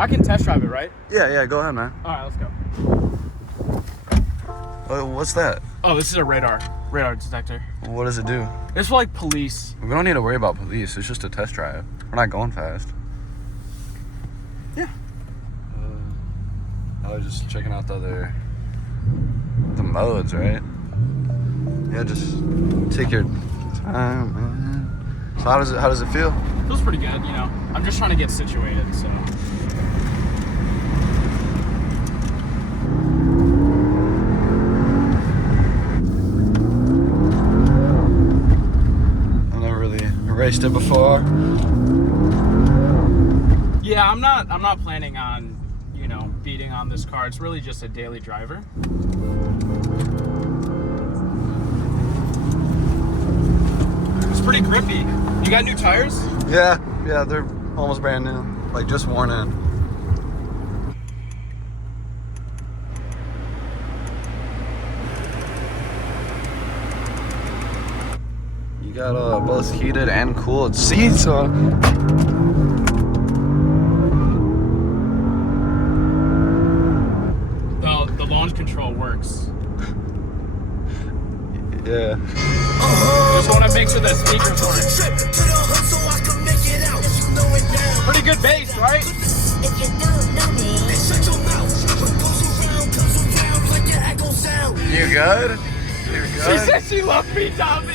I can test drive it, right? Yeah, go ahead, man. All right, let's go. What's that? Oh, this is a radar detector. What does it do? It's for like police. We don't need to worry about police. It's just a test drive. We're not going fast. Yeah. I was just checking out the modes, right? Yeah, just take your time, man. So how does it feel? Feels pretty good, you know. I'm just trying to get situated, so. I've never really raced it before. Yeah, I'm not planning on, you know, beating on this car. It's really just a daily driver. It's pretty grippy. You got new tires? Yeah, they're almost brand new. Like just worn in. You got both heated and cooled seats on. The launch control works. Yeah. Just want to make sure that speakers work. Pretty good bass, right? You good? You're She good? said she loved me, Tommy.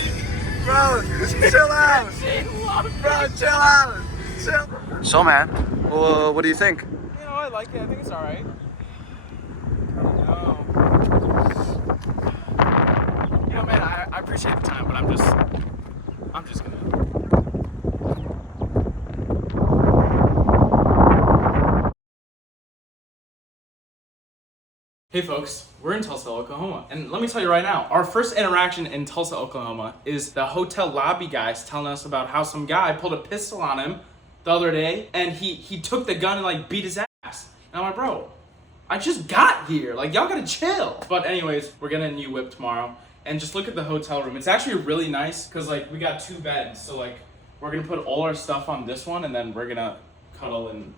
Bro, chill out. She loved me. Bro, chill out. Chill. So, man, well, what do you think? You know, I like it. I think it's all right. You know, man, I appreciate the time, but I'm just gonna. Hey folks, we're in Tulsa, Oklahoma. And let me tell you right now, our first interaction in Tulsa, Oklahoma is the hotel lobby guys telling us about how some guy pulled a pistol on him the other day and he took the gun and like beat his ass. And I'm like, bro, I just got here. Like, y'all gotta chill. But anyways, we're getting a new whip tomorrow. And just look at the hotel room. It's actually really nice because like we got 2 beds. So like we're gonna put all our stuff on this one and then we're gonna cuddle and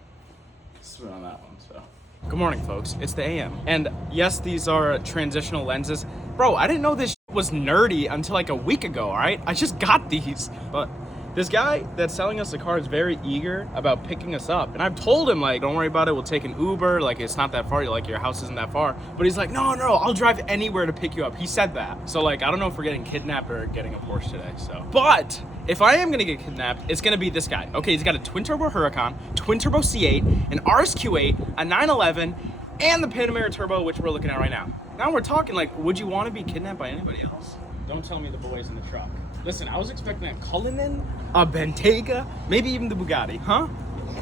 swim on that one, so. Good morning, folks. It's the AM. And yes, these are transitional lenses. Bro, I didn't know this was nerdy until like a week ago, all right? I just got these. But this guy that's selling us the car is very eager about picking us up. And I've told him, like, don't worry about it. We'll take an Uber. Like, it's not that far. Like, your house isn't that far. But he's like, no, I'll drive anywhere to pick you up. He said that. So, like, I don't know if we're getting kidnapped or getting a Porsche today, so. But if I am gonna get kidnapped, it's gonna be this guy. Okay, he's got a twin-turbo Huracan, twin-turbo C8, an RSQ8, a 911, and the Panamera Turbo, which we're looking at right now. Now we're talking, like, would you want to be kidnapped by anybody else? Don't tell me the boys in the truck. Listen, I was expecting a Cullinan, a Bentayga, maybe even the Bugatti, huh?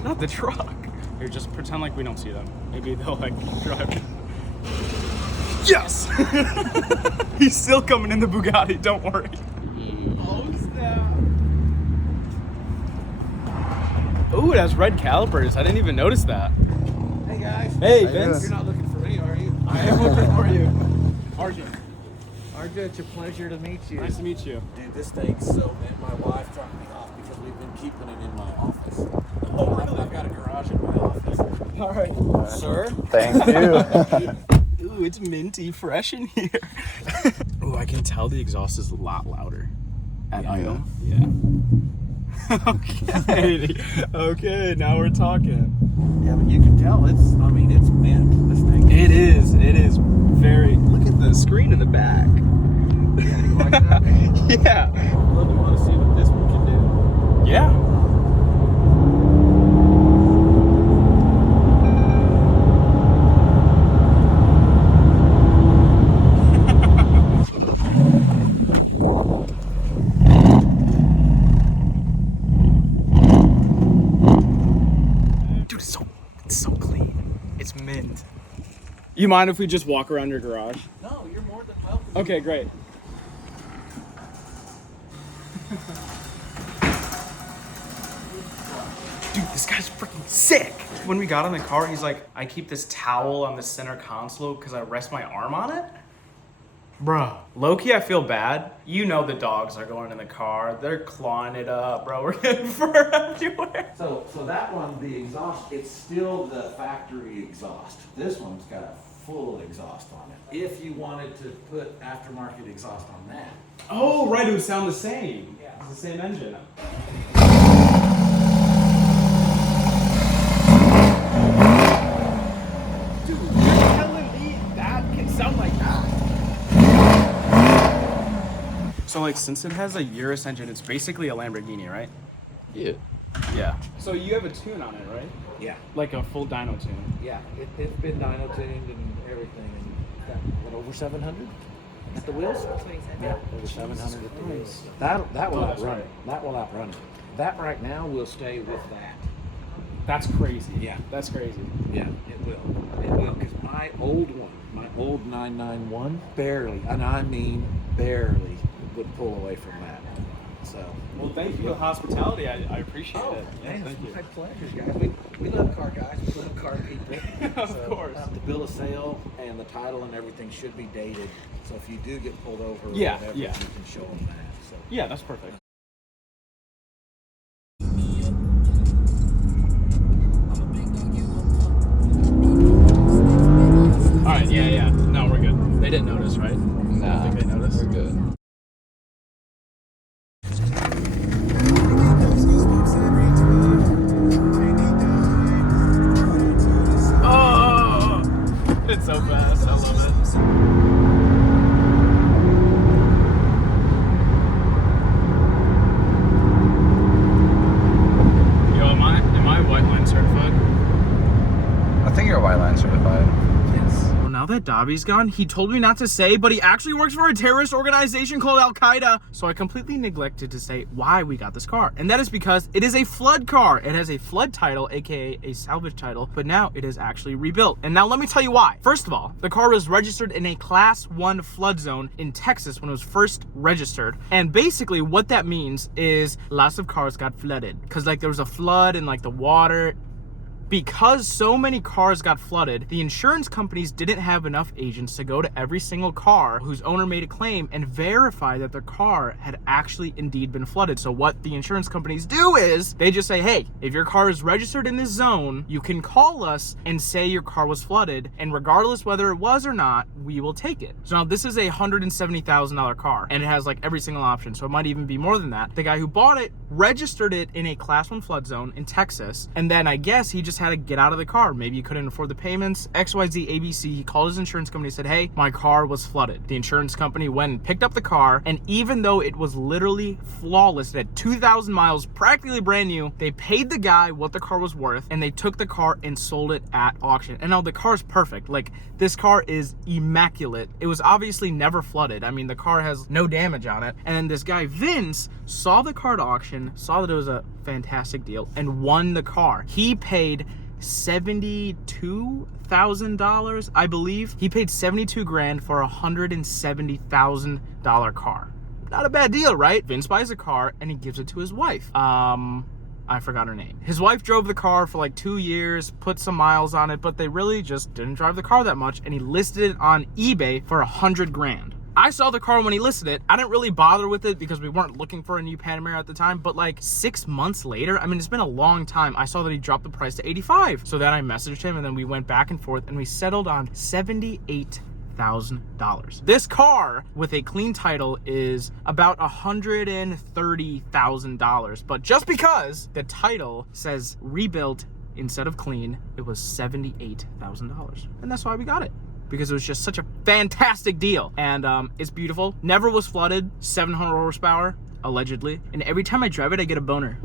Not the truck. Here, just pretend like we don't see them. Maybe they'll, like, drive. Yes! He's still coming in the Bugatti, don't worry. Oh, snap. Ooh, it has red calipers. I didn't even notice that. Hey guys. Hey, Vince. You're not looking for me, are you? I am looking for you. Arjun. Arjun, it's a pleasure to meet you. Nice to meet you. Dude, this thing's so mint. My wife dropped me off because we've been keeping it in my office. Oh, really? I've got a garage in my office. All right. Sir? Thank you. Ooh, it's minty fresh in here. Ooh, I can tell the exhaust is a lot louder at idle. Yeah. Okay, now we're talking. Yeah, but you can tell it's mint. This thing. It is very, look at the screen in the back. Yeah, you like that? Yeah. Well, you want to see what this one can do? Yeah. Dude, it's so clean. It's mint. You mind if we just walk around your garage? No, you're more than welcome. Okay, great. Dude, this guy's freaking sick. When we got in the car, he's like, I keep this towel on the center console because I rest my arm on it. Bro, low-key, I feel bad. You know the dogs are going in the car. They're clawing it up, bro. We're getting fur everywhere. So that one, the exhaust, it's still the factory exhaust. This one's got a full exhaust on it. If you wanted to put aftermarket exhaust on that. Oh, right, it would sound the same. Yeah. It's the same engine. Dude, you're telling me that can sound like that? So, like, since it has a Urus engine, it's basically a Lamborghini, right? Yeah. Yeah. So you have a tune on it, right? Yeah. Like a full dyno tune. Yeah, it's been dyno tuned and everything. And got, what, over 700 at the wheels? Yeah, over 700 at the wheels. That will outrun it. That will outrun it. That right now will stay with that. That's crazy. Yeah. That's crazy. Yeah, it will. It will, because my old one, my old 991, barely, and I mean barely, would pull away from that. So. Well, thank you for the hospitality. I appreciate it. Yeah, Man, thank you. my pleasure, guys. We love car guys. We love car people. Of course. The bill of sale and the title and everything should be dated. So if you do get pulled over, or Yeah, whatever, yeah. you can show them that. So. Yeah, that's perfect. All right, yeah. No, we're good. They didn't notice, right? Nah, I don't think they noticed. we're good. Oh, it's so fast. I love it. Yo, am I white line certified? I think you're white line certified. Yes. Well, now that Dobby's gone, he told me not to say, but he actually works for a terrorist organization called Al-Qaeda. So I completely neglected to say why we got this car. And that is because it is a flood car. It has a flood title, aka a salvage title, but now it is actually rebuilt. And now let me tell you why. First of all, the car was registered in a class 1 flood zone in Texas when it was first registered. And basically what that means is lots of cars got flooded. Because like there was a flood and like the water. Because so many cars got flooded, the insurance companies didn't have enough agents to go to every single car whose owner made a claim and verify that their car had actually indeed been flooded. So what the insurance companies do is they just say, hey, if your car is registered in this zone, you can call us and say your car was flooded, and regardless whether it was or not, we will take it. So now this is a $170,000 car and it has like every single option, so it might even be more than that. The guy who bought it registered it in a class 1 flood zone in Texas, and then I guess he just had to get out of the car. Maybe he couldn't afford the payments, XYZ ABC. He called his insurance company and said, hey, my car was flooded. The insurance company went and picked up the car, and even though it was literally flawless, it had 2,000 miles, practically brand new, they paid the guy what the car was worth, and they took the car and sold it at auction. And now the car is perfect. Like, this car is immaculate. It was obviously never flooded. I mean, the car has no damage on it. And then this guy, Vince, saw the car at auction, saw that it was a fantastic deal, and won the car. He paid $72,000, I believe. He paid 72 grand for a $170,000 car. Not a bad deal, right? Vince buys a car and he gives it to his wife. I forgot her name. His wife drove the car for like 2 years, put some miles on it, but they really just didn't drive the car that much, and he listed it on eBay for 100 grand. I saw the car when he listed it. I didn't really bother with it because we weren't looking for a new Panamera at the time, but like 6 months later, I mean, it's been a long time, I saw that he dropped the price to 85. So then I messaged him, and then we went back and forth, and we settled on $78,000. This car with a clean title is about $130,000, but just because the title says rebuilt instead of clean, it was $78,000, and that's why we got it. Because it was just such a fantastic deal. And it's beautiful. Never was flooded. 700 horsepower, allegedly. And every time I drive it, I get a boner.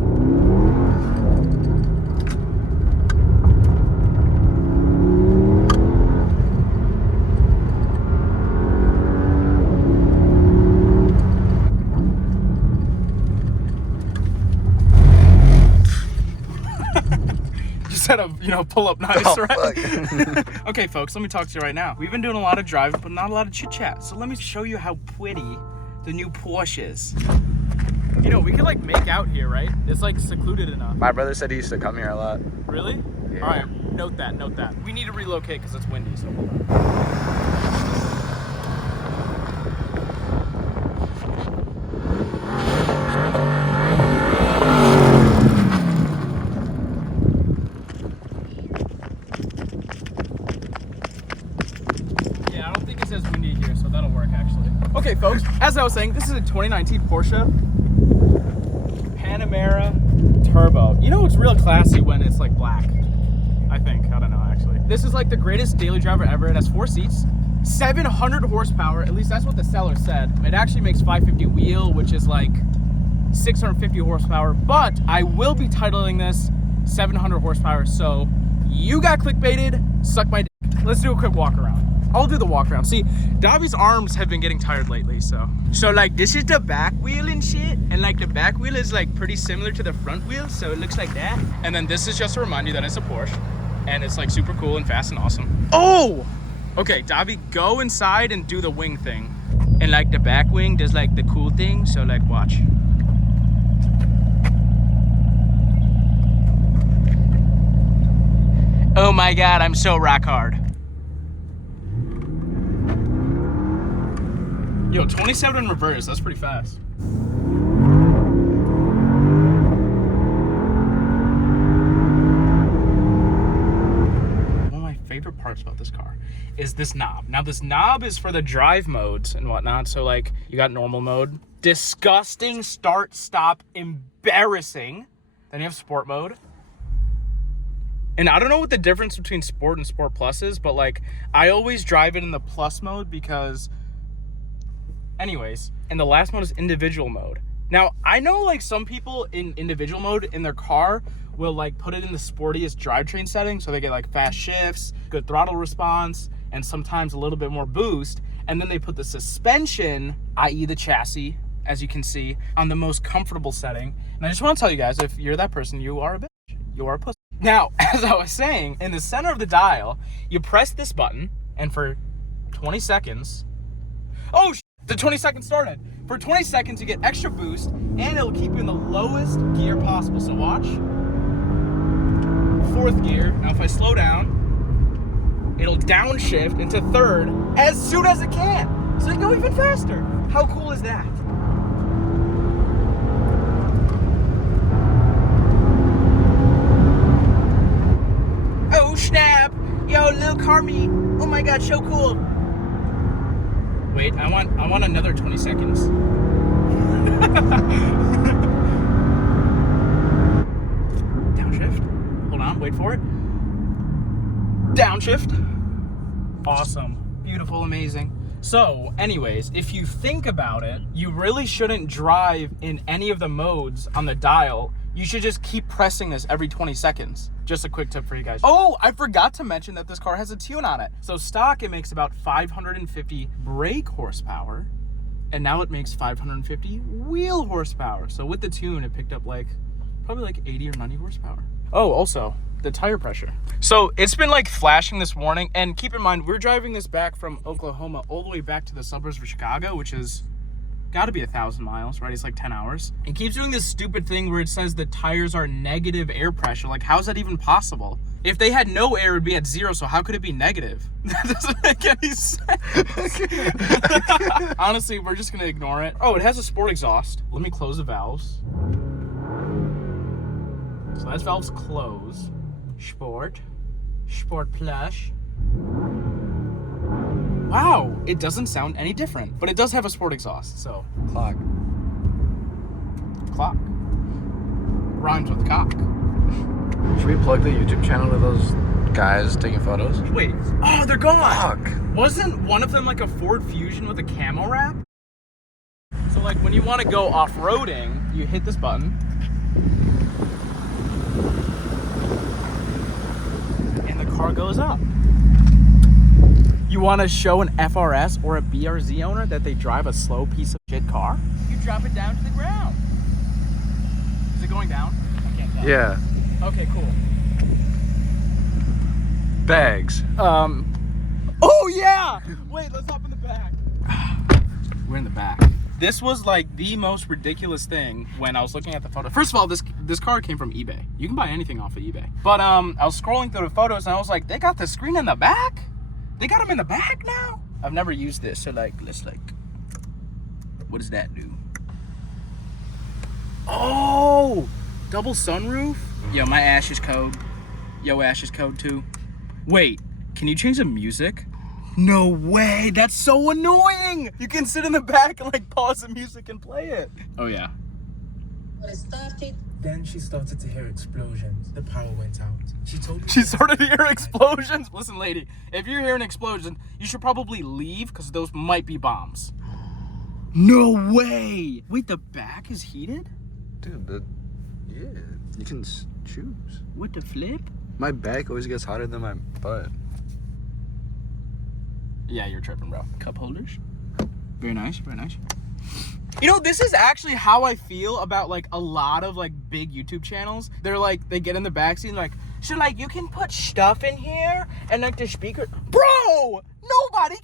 Just had a, pull up nice, right? Okay, folks, let me talk to you right now. We've been doing a lot of driving, but not a lot of chit chat. So let me show you how pretty the new Porsche is. We can like make out here, right? It's like secluded enough. My brother said he used to come here a lot. Really? Yeah. All right, note that. We need to relocate because it's windy, so hold on. work actually. Okay, folks, as I was saying, this is a 2019 Porsche Panamera Turbo. You know it's real classy when it's like black. I think. I don't know actually. This is like the greatest daily driver ever. It has 4 seats, 700 horsepower. At least that's what the seller said. It actually makes 550 wheel, which is like 650 horsepower. But I will be titling this 700 horsepower. So you got clickbaited. Suck my dick. Let's do a quick walk around. I'll do the walk around. See, Dobby's arms have been getting tired lately, so like this is the back wheel and shit, and like the back wheel is like pretty similar to the front wheel, so it looks like that. And then this is just to remind you that it's a Porsche, and it's like super cool and fast and awesome. Oh! Okay, Dobby, go inside and do the wing thing. And like the back wing does like the cool thing, so like watch. Oh my God, I'm so rock hard. Yo, 27 in reverse, that's pretty fast. One of my favorite parts about this car is this knob. Now this knob is for the drive modes and whatnot. So like you got normal mode, disgusting, start, stop, embarrassing. Then you have sport mode. And I don't know what the difference between sport and sport plus is, but like I always drive it in the plus mode because anyways, and the last mode is individual mode. Now, I know like some people in individual mode in their car will like put it in the sportiest drivetrain setting, so they get like fast shifts, good throttle response, and sometimes a little bit more boost. And then they put the suspension, i.e. the chassis, as you can see, on the most comfortable setting. And I just want to tell you guys, if you're that person, you are a bitch. You are a pussy. Now, as I was saying, in the center of the dial, you press this button, and for 20 seconds, oh, the 20 seconds started. For 20 seconds, you get extra boost, and it'll keep you in the lowest gear possible. So watch. 4th gear. Now, if I slow down, it'll downshift into 3rd as soon as it can. So you go even faster. How cool is that? Oh, snap. Yo, little car meet. Oh my God, so cool. Wait, I want another 20 seconds. Downshift. Hold on, wait for it. Downshift. Awesome. Beautiful, amazing. So, anyways, if you think about it, you really shouldn't drive in any of the modes on the dial. You should just keep pressing this every 20 seconds. Just a quick tip for you guys. Oh, I forgot to mention that this car has a tune on it. So stock, it makes about 550 brake horsepower, and now it makes 550 wheel horsepower. So with the tune, it picked up like probably like 80 or 90 horsepower. Oh, also the tire pressure. So it's been like flashing this morning, and keep in mind, we're driving this back from Oklahoma all the way back to the suburbs of Chicago, which is gotta be 1,000 miles, right? It's like 10 hours. It keeps doing this stupid thing where it says the tires are negative air pressure. Like, how's that even possible? If they had no air, it would be at 0, so how could it be negative? That doesn't make any sense. Honestly, we're just gonna ignore it. Oh, it has a sport exhaust. Let me close the valves. So that's valves close. Sport. Sport plush. Wow, it doesn't sound any different, but it does have a sport exhaust, so. Clock. Rhymes with cock. Should we plug the YouTube channel to those guys taking photos? Wait, oh, they're gone. Fuck. Wasn't one of them like a Ford Fusion with a camo wrap? So like when you want to go off-roading, you hit this button. And the car goes up. You want to show an FRS or a BRZ owner that they drive a slow piece of shit car? You drop it down to the ground. Is it going down? I can't tell. Yeah. Okay, cool. Bags. Oh yeah! Wait, let's hop in the back. We're in the back. This was like the most ridiculous thing when I was looking at the photo. First of all, this car came from eBay. You can buy anything off of eBay. But I was scrolling through the photos and I was like, they got the screen in the back? They got them in the back now? I've never used this, so like, let's like, what does that do? Oh, double sunroof? Yo, my ash is code. Yo, ash is code too. Wait, can you change the music? No way, that's so annoying. You can sit in the back and like pause the music and play it. Oh yeah. Then she started to hear explosions. The power went out. She told me She started to hear explosions. Listen, lady, if you're hearing an explosion, you should probably leave because those might be bombs. No way. Wait, the back is heated? Dude, yeah, you can choose. What the flip? My back always gets hotter than my butt. Yeah, you're tripping, bro. Cup holders. Very nice, very nice. You know, this is actually how I feel about like a lot of like big YouTube channels. They're like, they get in the backseat and like, so like you can put stuff in here and like the speaker. Bro, nobody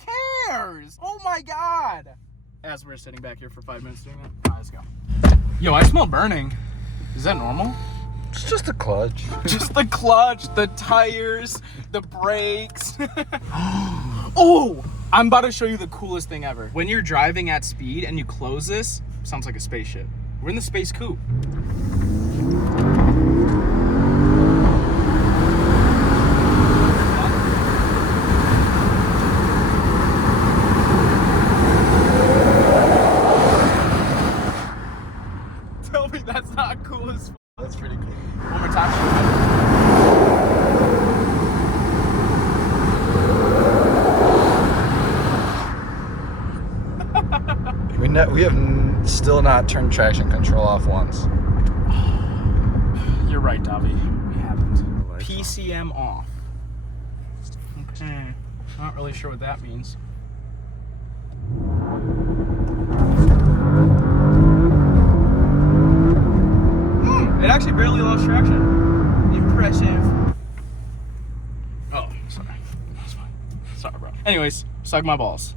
cares. Oh my God. As we're sitting back here for 5 minutes doing it. All right, let's go. Yo, I smell burning. Is that normal? It's just a clutch. Just the clutch, the tires, the brakes. Oh, I'm about to show you the coolest thing ever. When you're driving at speed and you close this, sounds like a spaceship. We're in the space coupe. Tell me that's not cool as fuck. That's pretty cool. One more time. We have still not turned traction control off once. You're right, Davi. We haven't. PCM off. Okay. Not really sure what that means. It actually barely lost traction. Impressive. Oh, sorry. That's fine. Sorry, bro. Anyways, suck my balls.